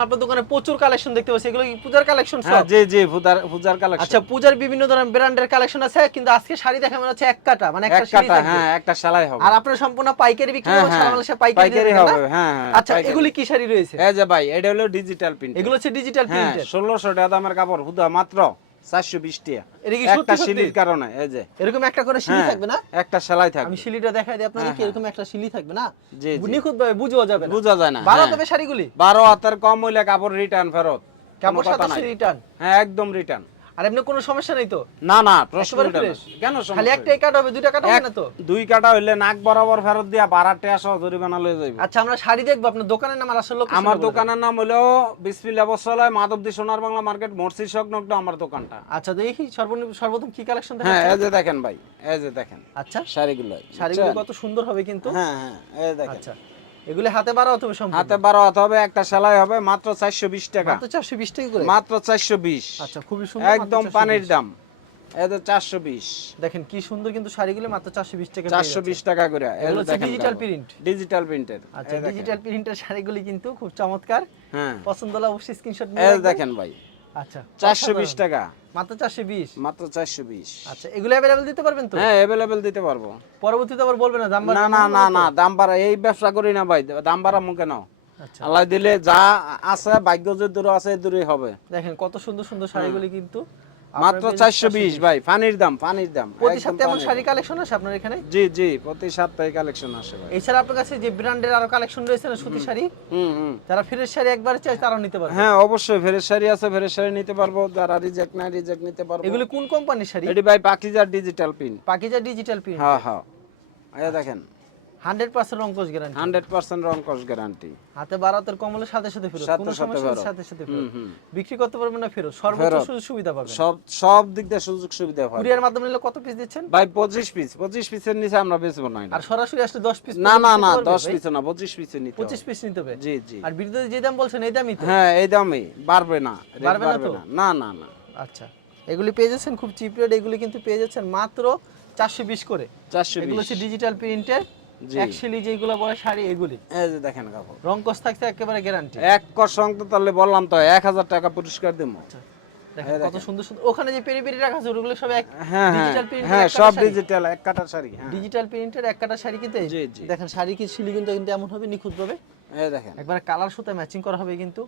আপনার দোকানে প্রচুর কালেকশন দেখতে পাচ্ছি। এগুলো কি পূজার কালেকশন হ্যাঁ সব? জি জি পূজার পূজার কালেকশন আচ্ছা পূজার বিভিন্ন ধরনের ব্র্যান্ডের কালেকশন আছে কিন্তু আজকে শাড়ি দেখা মনে হচ্ছে এক কাটা মানে একটা শাড়ি থাকবে। হ্যাঁ একটা সেলাই হবে। আর আপনার সম্পূর্ণ পাইকারি বিক্রি হবে সারা হ্যাঁ বাংলাদেশে পাইকারি? হবে হ্যাঁ হ্যাঁ আচ্ছা এগুলি কি শাড়ি রয়েছে? এই যে ভাই এটা হলো ডিজিটাল প্রিন্ট এগুলো হচ্ছে ডিজিটাল হ্যাঁ প্রিন্টের ষোলোশো টাকা দামের কাপড় হুদা মাত্র চারশো বিশ টাকা একটা কারণে এই যে। এরকম একটা করে হ্যাঁ থাকবে না? একটা সেলাই আমি থাকবে শিলিটা দেখাই দিই আপনাদের হ্যাঁ, কি এরকম একটা থাকবে না। নিখুঁত ভাবে বুঝা যাবে বুঝা যায় না বারো হ্যাঁ। তবে শাড়িগুলি? বারো হাতের কম হইলে কাপড় রিটার্ন ফেরত। সাতাশি রিটার্ন হ্যাঁ একদম রিটার্ন আর এমনি কোনো সমস্যা নেই তো? না না প্রশ্ন? কেন খালি একটাই কাট হবে দুইটা কাট হবে না তো? দুই কাটা হইলে নাক বরাবর ফেরত দিয়া বারো টাকা সহ জরিমানা লয়ে যাইব। আচ্ছা আমরা শাড়ি দেখব আপনার দোকানের নাম আর আসল লোক আমার দোকানের নাম হলো বিসমিল্লা বস্ত্রালয় মাধবদী সোনার বাংলা মার্কেট মর্সি সংলগ্ন আমার দোকানটা। আচ্ছা দেখি সর্বনিম্ন সর্বপ্রথম কি কালেকশন হ্যাঁ এই যে দেখেন ভাই এই যে দেখেন। আচ্ছা। শাড়িগুলো শাড়িগুলো? কত সুন্দর হবে কিন্তু। হ্যাঁ হ্যাঁ এই দেখেন। আচ্ছা। এগুলি হাতে বাড়া হতে হবে সম্পূর্ণ? হাতে বারো হাত হবে একটা সেলাই হবে মাত্র চারশো বিশ টাকা। মাত্র চারশো বিশ টাকা করে? মাত্র চারশো বিশ। আচ্ছা খুবই সুন্দর একদম 420 পানির দাম। চারশো বিশ। দেখেন কি সুন্দর কিন্তু শাড়িগুলো মাত্র চারশো বিশ টাকা চারশো বিশ টাকা করে। এগুলো digital print? ডিজিটাল প্রিন্টের আচ্ছা ডিজিটাল প্রিন্টের শাড়িগুলি কিন্তু খুব চমৎকার। হ্যাঁ। পছন্দ হলে অবশ্যই স্ক্রিনশট নিয়ে দেখেন ভাই। আচ্ছা। টাকা। মাত্র মাত্র আচ্ছা এগুলো অ্যাভেলেবেল দিতে পারবেন তো? হ্যাঁ দিতে পারব। পরবর্তীতে আবার বলবেন না দাম না না না না দাম বাড়া এই ব্যবসা করি না ভাই দাম বাড়া মুখে নাও। আচ্ছা। আল্লাহ দিলে যা আছে ভাগ্য যে দূরে আছে দূরে হবে। দেখেন কত সুন্দর সুন্দর শাড়িগুলি কিন্তু মাত্র আপনার চারশো পেজে বিশ ভাই পানির দাম পানির দাম প্রতি সপ্তাহে এমন শাড়ি। কালেকশন আছে আপনার এখানে? জি জি প্রতি সপ্তাহে কালেকশন আসে ভাই। এছাড়া আপনার কাছে যে ব্র্যান্ডের আরও কালেকশন রয়েছে না সুতি শাড়ি হুম হুম। যারা ফ্রেশ শাড়ি একবার চাই তারাও নিতে পারবে। হ্যাঁ অবশ্যই ফেরের শাড়ি আছে ফেরের শাড়ি নিতে পারব যারা রিজেক্ট না রিজেক্ট নিতে পারব। এগুলো কোন কোম্পানির শাড়ি? এটি ভাই পাকিজার digital pin Pakiza digital pin হ্যাঁ হ্যাঁ। এই দেখেন hundred percent guarantee hundred percent guarantee হাতে বারাতের কমলের সাথে সাথে ফেরত সাথে কোনো সাথে সমস্যা সাথে সাথে হুম ফেরত বিক্রি করতে পারবেন না ফেরত। সর্বোচ্চ সুযোগ সুবিধা পাবেন। সব সব দিক দিয়ে সুযোগ সুবিধা কুরিয়ার মাধ্যমে নিলে কত পিস দিচ্ছেন? ভাই পঁচিশ পিস পঁচিশ পিসের নিচে আমরা বেচবো না আর সরাসরি আসলে দশ পিস না না না দশ পিস না পঁচিশ পিসের নিতে পঁচিশ হবে। পিস নিতে হবে? জি জি। আর বিদ্যুৎ যে দাম বলছেন এই দামই তো? হ্যাঁ এই দামই। বাড়বে না। বাড়বে না তো? না। না না আচ্ছা। এগুলি পেয়ে যাচ্ছেন খুব চিপ রেট এগুলি কিন্তু পেয়ে যাচ্ছেন মাত্র চারশো বিশ করে। চারশো এগুলো হচ্ছে ডিজিটাল প্রিন্টের। অ্যাকচুয়ালি যেগুলো বলে শাড়ি এগুলি? এই যে দেখেন কাপড়। রং কস থাকছে একেবারে গ্যারান্টি এক কর তো তাহলে বললাম তো এক হাজার টাকা পুরস্কার দেবো কত সুন্দর সুন্দর। ওখানে যে পেরি পেরি রাখা আছে ওগুলো সব এক হ্যাঁ হ্যাঁ ডিজিটাল প্রিন্টের হ্যাঁ সব ডিজিটাল এক কাটার শাড়ি হ্যাঁ। ডিজিটাল প্রিন্টের এক কাটা শাড়ি কিন্তু। দেখেন শাড়ি কি শিলি কিন্তু কিন্তু এমন হবে নিখুঁত ভাবে? এই দেখেন। একবার কালার সুতা ম্যাচিং করা হবে কিন্তু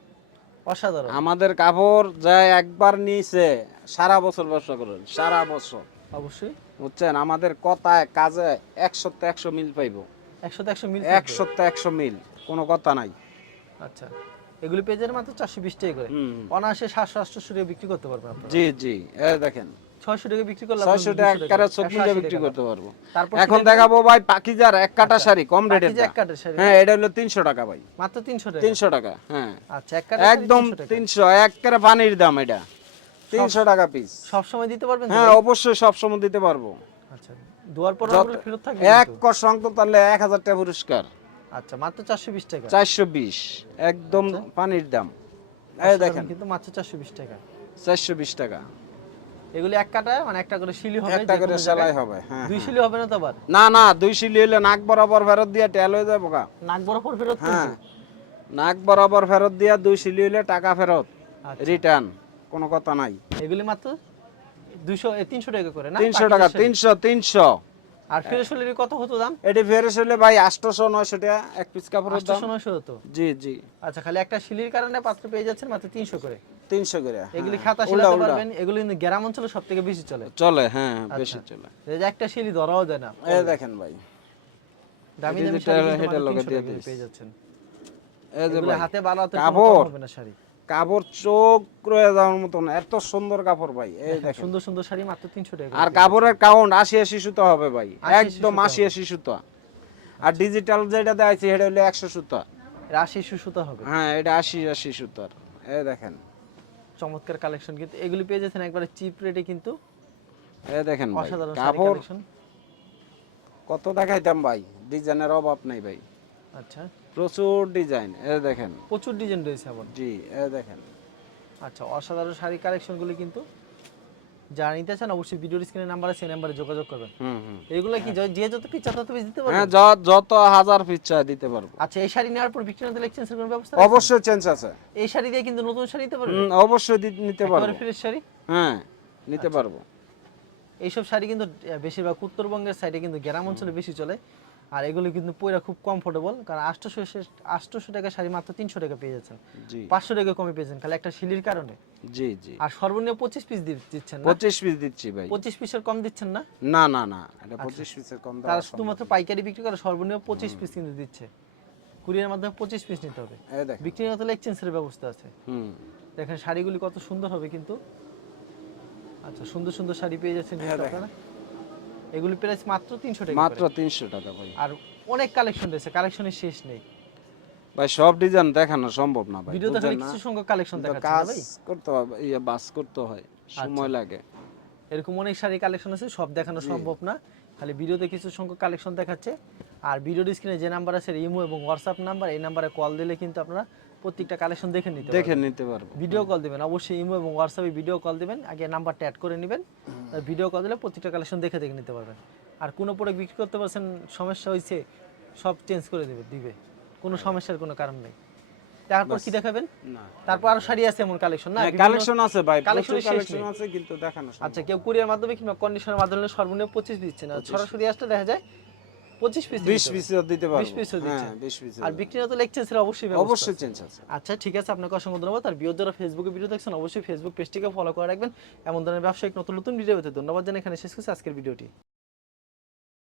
অসাধারণ। আমাদের কাপড় যা একবার নিয়েছে সারা বছর ব্যবসা করেন সারা বছর। অবশ্যই। বুঝছেন? আমাদের কথায় কাজে একশো তো একশো মিল পাইবো। একশো একশো মিল একশো তো একশো মিল কোনো কথা নাই। আচ্ছা। এগুলি পেজের মাত্র চারশো বিশ টাকা করে। অনায়াসে সাতশো টাকা বিক্রি করতে পারবেন জি জি। দেখেন ছয়শো টাকা বিক্রি করলে ছয়শো টাকা 200 কারে চোখ মিলে বিক্রি করতে পারব। তারপর এখন দেখাবো ভাই পাকিজার এক কাটা শাড়ি কম পাকিজা এক কাটার শাড়ি। হ্যাঁ এটা হলো তিনশো টাকা ভাই। মাত্র তিনশো টাকা? তিনশো টাকা হ্যাঁ। আচ্ছা এক একদম তিনশো একেবারে পানির দাম এটা। তিনশো টাকা পিস সব সময় দিতে পারবেন হ্যাঁ অবশ্যই সব সময় দিতে পারব। আচ্ছা দুয়ার পর ফেরত থাকবে এক কর সংখ্য তাহলে এক হাজার টাকা পুরস্কার। আচ্ছা মাত্র চারশো বিশ টাকা? চারশো বিশ একদম পানির দাম। এই দেখেন। কিন্তু মাত্র চারশো বিশ টাকা। চারশো বিশ টাকা। এগুলি এক কাটা মানে একটা করে শিলি হবে একটা করে সেলাই হবে হ্যাঁ দুই শিলি হবে না তো আবার? না না দুই শিলি হলে নাক বরাবর ফেরত দিয়ে টেল হয়ে যাব গা। নাক বরাবর ফেরত হ্যাঁ। নাক বরাবর ফেরত দিয়া দুই শিলি হলে টাকা ফেরত আচ্ছা। রিটার্ন কোনো কথা নাই। এগুলি মাত্র দুইশো তিনশো টাকা করে না? তিনশো টাকা তিনশো তিনশো আর ফেরত শরীরের কত হতো দাম? এটি ফেরত হলে ভাই টাকা এক পিস কাপড়ের দাম। হতো? জি জি। আচ্ছা খালি একটা শিলির কারণে পাত্র পেয়ে যাচ্ছেন মাত্র তিনশো করে। তিনশো করে এগুলি হ্যাঁ। খাতা শিলাতে পারবেন এগুলি কিন্তু গ্রাম অঞ্চলে সব থেকে বেশি চলে। চলে হ্যাঁ বেশি আচ্ছা। চলে। এই যে একটা শিলি ধরাও যায় না। এই দেখেন ভাই। দামি দামি শাড়ি লগে দিয়ে। পেয়ে যাচ্ছেন। এই যে ভাই হাতে বানাতে কাপড়। হবে না শাড়ি। কাপড় চোখ রয়ে যাওয়ার মতন এত সুন্দর কাপড় ভাই এই দেখেন। সুন্দর সুন্দর শাড়ি মাত্র তিনশো টাকা আর কাপড়ের কাউন্ট আশি আশি সুতো হবে ভাই একদম সুতো আশি আশি সুতো। আর ডিজিটাল যেটা দেখাচ্ছি সেটা হলো একশো সুতো। রাশি সুসুতা হবে। হ্যাঁ এটা আশি আশি সুতোর এই দেখেন। চমৎকার কালেকশন কিন্তু এগুলি পেয়ে যাচ্ছেন একবারে চিপ রেটে কিন্তু এই দেখেন অসাধারণ কাপড় কত দেখাইতাম ভাই ডিজাইনের অভাব নাই ভাই। আচ্ছা। প্রচুর ডিজাইন এই দেখেন। প্রচুর ডিজাইন রয়েছে আবার। জি এই দেখেন। আচ্ছা অসাধারণ শাড়ি কালেকশনগুলি কিন্তু যারা নিতে চান অবশ্যই ভিডিও স্ক্রিনের নাম্বার আছে নাম্বারে যোগাযোগ করবেন। কি যে- যত পিস তত পিস দিতে হ্যাঁ পারবেন যত যত হাজার পিস চাই দিতে পারব। আচ্ছা এই শাড়ি নেওয়ার পর দিলে কোনো ব্যবস্থা অবশ্যই চেঞ্জ আছে। এই শাড়ি দিয়ে কিন্তু নতুন শাড়ি নিতে পারবেন অবশ্যই নিতে পারব। একেবারে ফ্রেশ শাড়ি? হ্যাঁ নিতে পারব। এইসব শাড়ি কিন্তু বেশিরভাগ উত্তরবঙ্গের সাইডে কিন্তু গ্রাম অঞ্চলে বেশি চলে। আর এগুলো কিন্তু পয়রা খুব কমফোর্টেবল কারণ আটশোশো আটশোশো টাকা শাড়ি মাত্র তিনশো টাকা পেয়ে যাচ্ছেন। পাঁচশো টাকা কমে পেয়েছেন খালি একটা শিলির কারণে। জি জি। আর সর্বনিম্ন পঁচিশ পিস দিচ্ছেন পঁচিশ পিস দিচ্ছি ভাই। পঁচিশ পিসের কম দিচ্ছেন না? না না না এটা পঁচিশ পিসের কম তারা শুধুমাত্র পাইকারি বিক্রি করে সর্বনিম্ন পঁচিশ পিস কিন্তু দিচ্ছে। কুরিয়ার মাধ্যমে পঁচিশ পিস নিতে হবে। বিক্রি না এক্সচেঞ্জের ব্যবস্থা আছে। হুম। দেখেন শাড়িগুলি কত সুন্দর হবে কিন্তু। আচ্ছা সুন্দর সুন্দর শাড়ি পেয়ে যাচ্ছেন কিন্তু হ্যাঁ, দেখেন। আপনারা এগুলি প্রাইস মাত্র তিনশো টাকা মাত্র করে। তিনশো টাকা ভাই। আর অনেক কালেকশন রয়েছে কালেকশনের শেষ নেই। ভাই সব ডিজাইন দেখানো সম্ভব না ভাই ভিডিও দেখালে কিছু সংখ্যক কালেকশন দেখাচ্ছে কাজ ভাই? করতে হবে ইয়ে বাস করতে হয় সময় লাগে। এরকম অনেক শাড়ি কালেকশন আছে সব দেখানো সম্ভব না। খালি ভিডিওতে কিছু সংখ্যক কালেকশন দেখাচ্ছে। আর ভিডিওর স্ক্রিনে যে নাম্বার আছে ইমো এবং হোয়াটসঅ্যাপ নাম্বার এই নাম্বারে কল দিলে কিন্তু আপনারা প্রত্যেকটা কালেকশন দেখে নিতে পারবেন। দেখে নিতে পারব। ভিডিও কল দিবেন অবশ্যই ইমো এবং হোয়াটসঅ্যাপে ভিডিও কল দিবেন আগে নাম্বারটা অ্যাড করে নেবেন। ভিডিও কল দিলে প্রত্যেকটা কালেকশন দেখে দেখে নিতে পারবেন। আর কোনো প্রোডাক্ট বিক্রি করতে পারছেন সমস্যা হয়েছে সব চেঞ্জ করে দেবে দিবে। কোনো সমস্যার কোনো কারণ নেই। তারপর কি দেখাবেন? না তারপর আরও শাড়ি আছে এমন কালেকশন না? কালেকশন আছে ভাই Collection কালেকশন আছে কিন্তু দেখানো আচ্ছা কেউ কুরিয়ার মাধ্যমে কিংবা কন্ডিশনের মাধ্যমে সর্বনিম্ন পঁচিশ দিচ্ছে না সরাসরি আসলে দেখা যায় পঁচিশ পিস বিশ পিসও দিতে পারব। 20 piece দিচ্ছে। হ্যাঁ বিশ পিস আর বিক্রি না তো এক্সচেঞ্জের অবশ্যই অবশ্যই চেঞ্জ আছে। আচ্ছা ঠিক আছে আপনাকে অসংখ্য ধন্যবাদ। আর বিয়োর যারা ফেসবুকে ভিডিও দেখছেন অবশ্যই ফেসবুক পেজটিকে ফলো করে রাখবেন। এমন ধরনের ব্যবসায়িক নতুন নতুন ভিডিও পেতে ধন্যবাদ জানাই। এখানে শেষ করছি আজকের ভিডিওটি